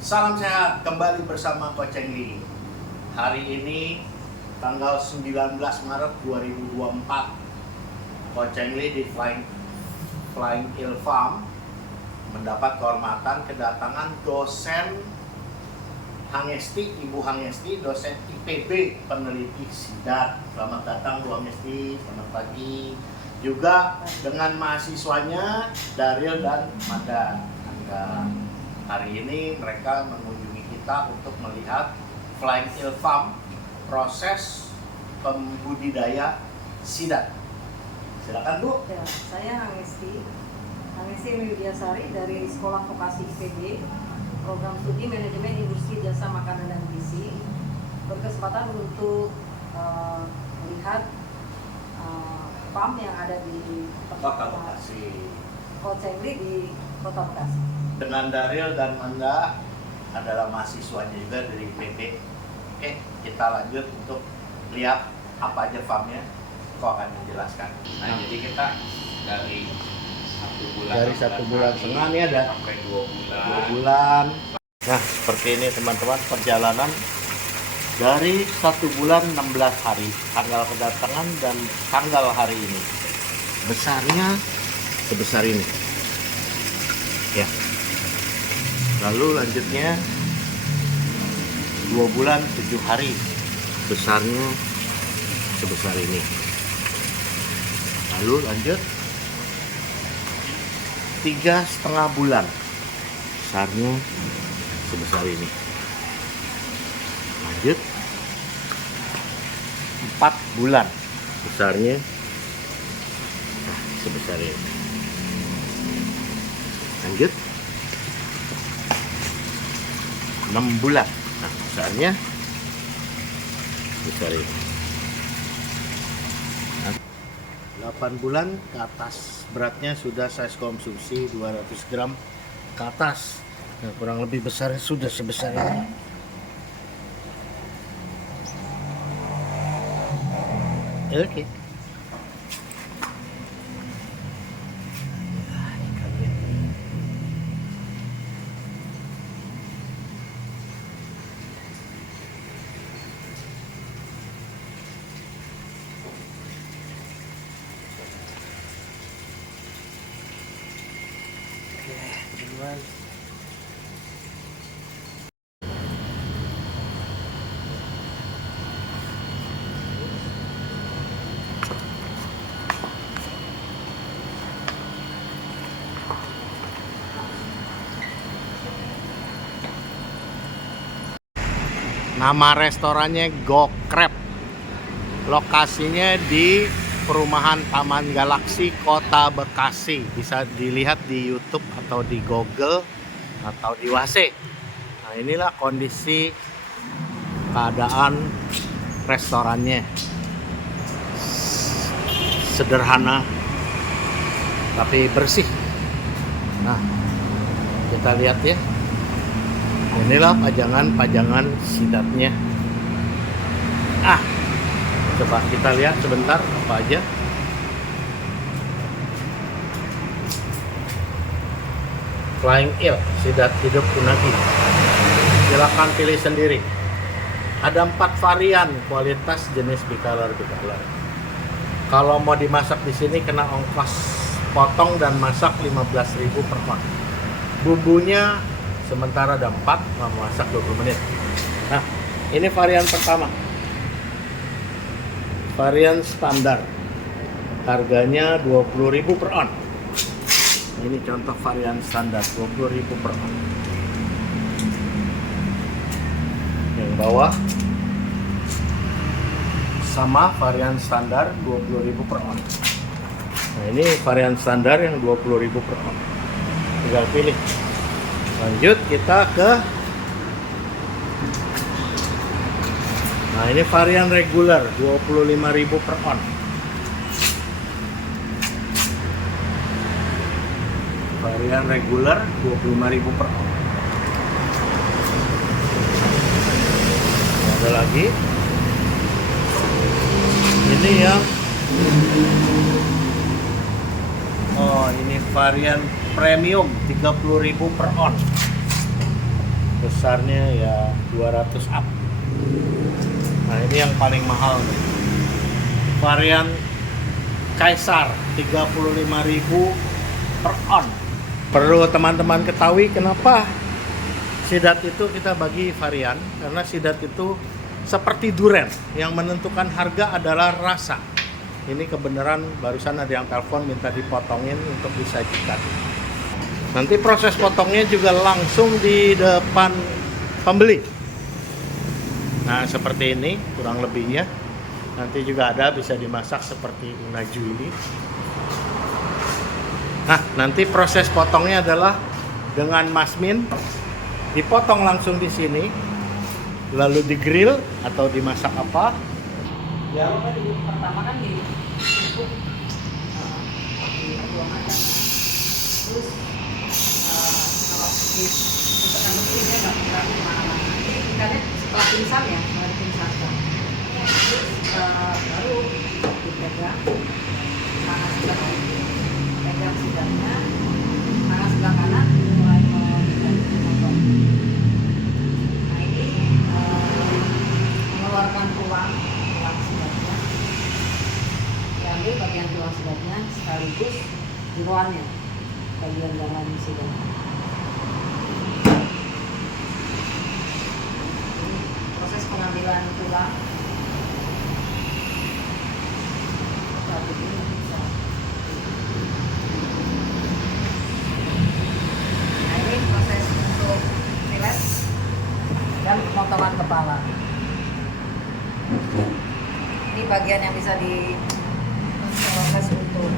Salam sehat, kembali bersama Coach Engli. Hari ini tanggal 19 Maret 2024, Coach Engli di Flying Hill Farm mendapat kehormatan kedatangan dosen Hangesti, Ibu Hangesti, dosen IPB, peneliti SIDAT. Selamat datang Bu Hangesti, selamat pagi. Juga dengan mahasiswanya Daryl dan Mada Angga. Hari ini mereka mengunjungi kita untuk melihat Flying Hill Farm, proses pembudidaya SIDAT. Silakan Bu. Ya, saya Hangesti Widyasari dari Sekolah Vokasi IPB, Program Studi Manajemen Industri Jasa Makanan dan Gizi. Berkesempatan untuk melihat farm yang ada di Kota Bekasi. Coach Engli di Kota Bekasi. Dengan Daryl dan Manda adalah mahasiswanya juga dari IPB. Oke, kita lanjut untuk lihat apa aja farmnya. Kok akan menjelaskan. Nah, jadi kita dari satu bulan setengah nih ada sampai 2 bulan. 2 bulan. Nah, seperti ini teman-teman perjalanan dari 1 bulan 16 hari tanggal kedatangan dan tanggal hari ini. Besarnya sebesar ini. Ya. Lalu lanjutnya 2 bulan 7 hari, besarnya sebesar ini. Lalu lanjut 3,5 bulan, besarnya sebesar ini. Lanjut 4 bulan, besarnya sebesar ini. Lanjut 6 bulan, nah besarnya besar ini. 8 bulan ke atas, beratnya sudah size konsumsi 200 gram ke atas. Nah, kurang lebih besarnya sudah sebesar ini. Oke. Nama restorannya Go Crab. Lokasinya di perumahan Taman Galaksi, Kota Bekasi. Bisa dilihat di YouTube atau di Google atau di WhatsApp. Nah, inilah kondisi keadaan restorannya. Sederhana tapi bersih. Nah, kita lihat ya. Inilah pajangan sidatnya. Coba kita lihat sebentar apa aja. Flying Hill, sidat hidup unagi. Silakan pilih sendiri. Ada 4 varian kualitas jenis bicolor. Kalau mau dimasak di sini kena ongkos potong dan masak 15.000 per pot. Bumbunya sementara ada 4, masak 20 menit. Nah, ini varian pertama. Varian standar. Harganya 20.000 per on. Ini contoh varian standar 20.000 per on. Yang bawah sama varian standar 20.000 per on. Nah, ini varian standar yang 20.000 per on. Tinggal pilih. Lanjut kita ke, nah ini varian regular 25.000 per on. Varian regular 25.000 per on. Ada lagi. Ini yang ini varian premium 30.000 per on. besarnya ya 200 up. Nah ini yang paling mahal nih. Varian Kaisar 35.000 per on. Perlu teman-teman ketahui kenapa sidat itu kita bagi varian, karena sidat itu seperti duren, yang menentukan harga adalah rasa. Ini kebenaran, barusan ada yang telepon minta dipotongin untuk disajikan. Nanti proses potongnya juga langsung di depan pembeli. Nah seperti ini kurang lebihnya. Nanti juga ada bisa dimasak seperti unaju ini. Nah nanti proses potongnya adalah dengan masmin, dipotong langsung di sini, lalu digrill atau dimasak apa? Ya. Pertama kan ditutup di ruang acara, terus kalau tekan mesinnya nggak bergerak kemana-mana. Jadi ikannya setelah pingsan ya, setelah dipingsatkan, terus baru dipegang tangan sebelah pegang sidatnya, tangan sebelah kanan mulai memotong. Nah ini mengeluarkan tulang sidatnya, diambil bagian tulang sidatnya sekaligus jeroannya, bagian dalam sidat. Proses pengambilan tulang saat ini bisa. Nah ini proses untuk filet dan pemotongan kepala. Ini bagian yang bisa diproses untuk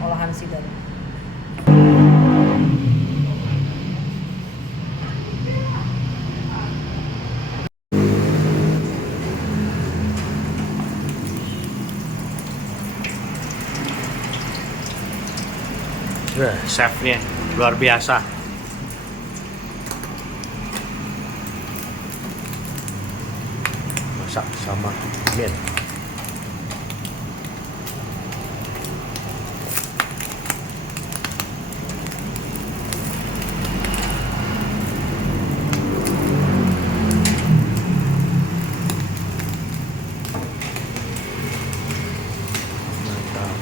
olahan sidat. Chefnya luar biasa. Masak sama min. Mantap.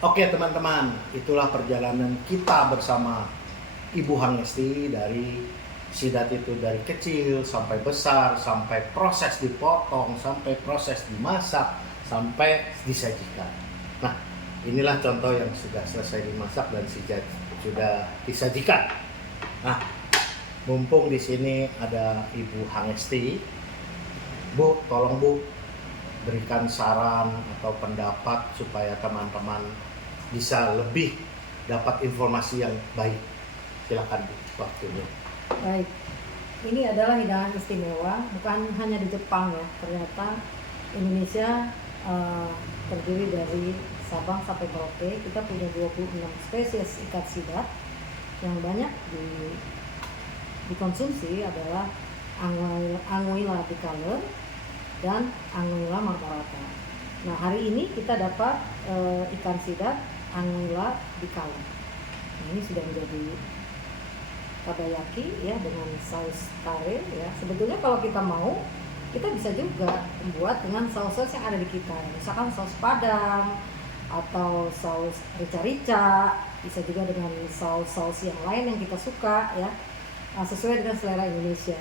Oke teman-teman, itulah perjalanan kita bersama Ibu Hangesti dari sidat itu dari kecil sampai besar, sampai proses dipotong, sampai proses dimasak, sampai disajikan. Nah, inilah contoh yang sudah selesai dimasak dan sudah disajikan. Nah, mumpung di sini ada Ibu Hangesti, Bu, tolong Bu berikan saran atau pendapat supaya teman-teman bisa lebih dapat informasi yang baik. Silakan Bu, waktunya. Baik, ini adalah hidangan istimewa, bukan hanya di Jepang ya. Ternyata Indonesia terdiri dari Sabang sampai Merauke. Kita punya 26 spesies ikan sidat. Yang banyak dikonsumsi adalah Anguilla bicolor dan Anguilla marmorata. Nah hari ini kita dapat ikan sidat Anguilla bicolor. Nah, ini sudah menjadi tabayaki ya dengan saus tare ya. Sebetulnya kalau kita mau, kita bisa juga membuat dengan saus-saus yang ada di kita. Misalkan saus Padang atau saus rica-rica, bisa juga dengan saus-saus yang lain yang kita suka ya, sesuai dengan selera Indonesia.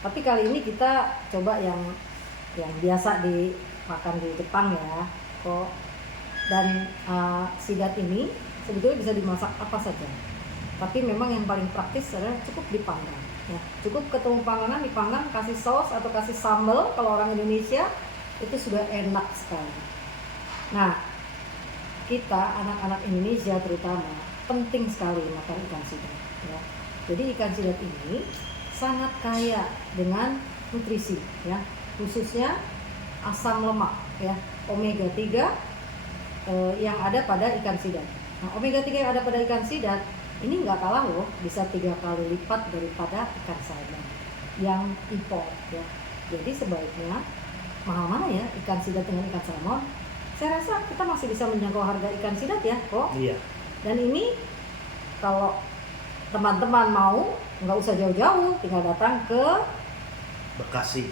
Tapi kali ini kita coba yang biasa dimakan di Jepang ya kok. Dan sidat ini sebetulnya bisa dimasak apa saja, tapi memang yang paling praktis adalah cukup dipanggang ya. Cukup ketemu panggangan, dipanggang, kasih saus atau kasih sambal kalau orang Indonesia, itu sudah enak sekali. Nah, kita anak-anak Indonesia terutama penting sekali makan ikan sidap ya. Jadi ikan sidap ini sangat kaya dengan nutrisi ya, khususnya asam lemak ya, omega 3 yang ada pada ikan sidap. Nah, omega 3 yang ada pada ikan sidap ini nggak kalah loh, bisa 3 kali lipat daripada ikan salmon yang impor ya. Jadi sebaiknya mahal mana ya ikan sidap dengan ikan salmon? Saya rasa kita masih bisa menjangkau harga ikan sidap ya kok. Iya. Dan ini kalau teman-teman mau nggak usah jauh-jauh, tinggal datang ke Bekasi.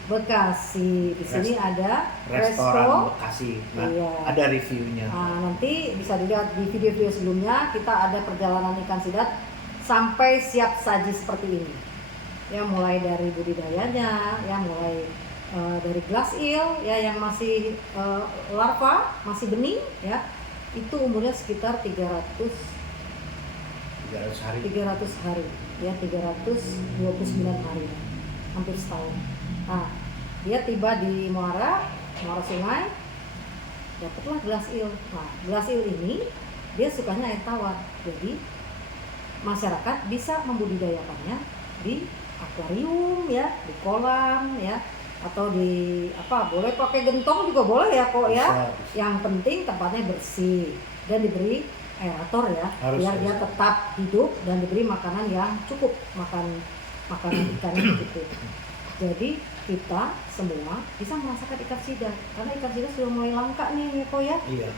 Di sini ada Restoran resto. Bekasi. Nah, Iya. ada reviewnya. Nah, nanti bisa dilihat di video-video sebelumnya, kita ada perjalanan ikan sidap sampai siap saji seperti ini. Ya, mulai dari budidayanya, ya mulai dari glass eel ya yang masih larva, masih bening ya. Itu umurnya sekitar 300 hari. Ya, 329 hari. Hampir setahun. Nah, dia tiba di Muara Sungai, dapatlah glass eel. Nah, glass eel ini dia sukanya air tawar. Jadi masyarakat bisa membudidayakannya di akuarium ya, di kolam ya, atau di boleh pakai gentong juga boleh ya kok ya. Bisa. Yang penting tempatnya bersih dan diberi aerator ya, biar dia tetap hidup dan diberi makanan yang cukup, makanan ikannya cukup. Jadi kita semua bisa merasakan ikan sidap karena ikan sidap sudah mulai langka nih ya kok ya. Iya.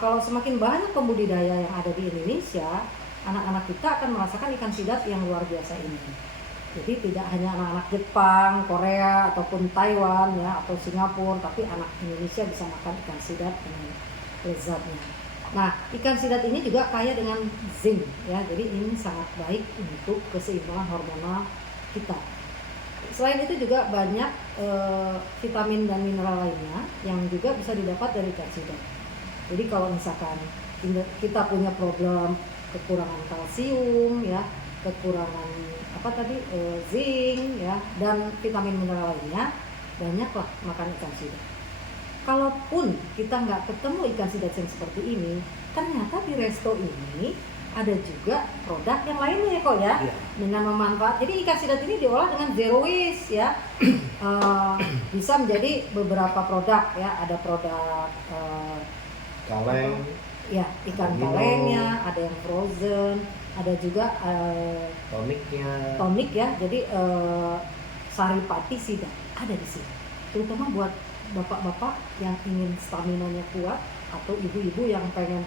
Kalau semakin banyak pembudidaya yang ada di Indonesia, anak-anak kita akan merasakan ikan sidap yang luar biasa ini. Jadi tidak hanya anak-anak Jepang, Korea, ataupun Taiwan ya, atau Singapura, tapi anak Indonesia bisa makan ikan sidap dengan lezatnya. Nah, ikan sidap ini juga kaya dengan zinc ya, jadi ini sangat baik untuk keseimbangan hormonal kita. Selain itu juga banyak vitamin dan mineral lainnya yang juga bisa didapat dari ikan sidap. Jadi kalau misalkan kita punya problem kekurangan kalsium ya, kekurangan zinc ya, dan vitamin mineral lainnya, banyaklah makan ikan sidap. Kalaupun kita nggak ketemu ikan sidap yang seperti ini, ternyata di resto ini ada juga produk yang lainnya kok ya, Iya. dengan memanfaat. Jadi ikan sidap ini diolah dengan zero waste ya. Bisa menjadi beberapa produk ya, ada produk Kaleng. ya ikan Minum. kalengnya, ada yang frozen, ada juga Toniknya. tonik ya. Jadi saripati sidap ada di sini, terutama buat bapak-bapak yang ingin stamina-nya kuat atau ibu-ibu yang pengen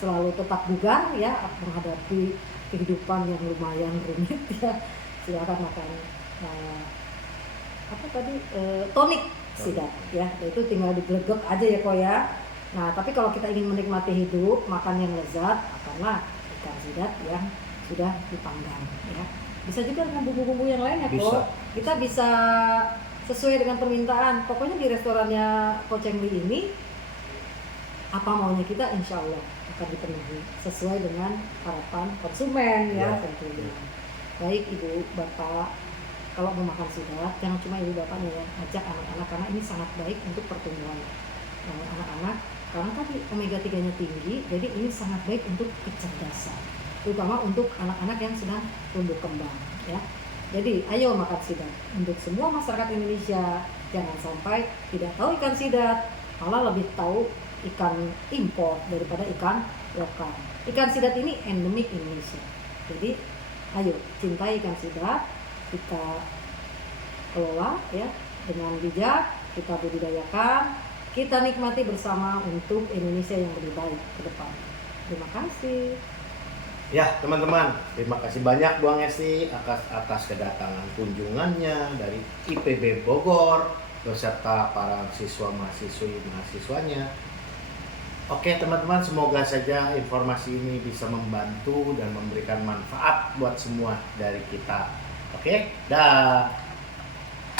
selalu tetap bugar ya menghadapi kehidupan yang lumayan rumit ya. Silakan makan tonik sidap ya, itu tinggal diglegek aja ya kok ya. Nah, tapi kalau kita ingin menikmati hidup, makan yang lezat, makanlah ikan sidap yang sudah dipanggang ya. Bisa juga dengan bumbu-bumbu yang lain ya kok. Kita bisa sesuai dengan permintaan. Pokoknya di restorannya Ko Cheng Li ini apa maunya kita insya Allah akan dipenuhi sesuai dengan harapan konsumen ya tentunya. Baik ibu bapak, kalau mau makan sidap jangan cuma ibu bapaknya ya, ajak anak-anak karena ini sangat baik untuk pertumbuhan anak-anak. Karena tadi omega 3-nya tinggi, jadi ini sangat baik untuk kecerdasan, terutama untuk anak-anak yang sedang tumbuh kembang ya. Jadi ayo makan sidap. Untuk semua masyarakat Indonesia, jangan sampai tidak tahu ikan sidap, malah lebih tahu ikan impor daripada ikan lokal. Ikan sidap ini endemik Indonesia. Jadi ayo cintai ikan sidap, kita kelola ya dengan bijak, kita budidayakan, kita nikmati bersama untuk Indonesia yang lebih baik ke depan. Terima kasih. Ya teman-teman, terima kasih banyak Bu Angesti atas kedatangan kunjungannya dari IPB Bogor beserta para mahasiswanya. Oke teman-teman, semoga saja informasi ini bisa membantu dan memberikan manfaat buat semua dari kita. Oke, dah.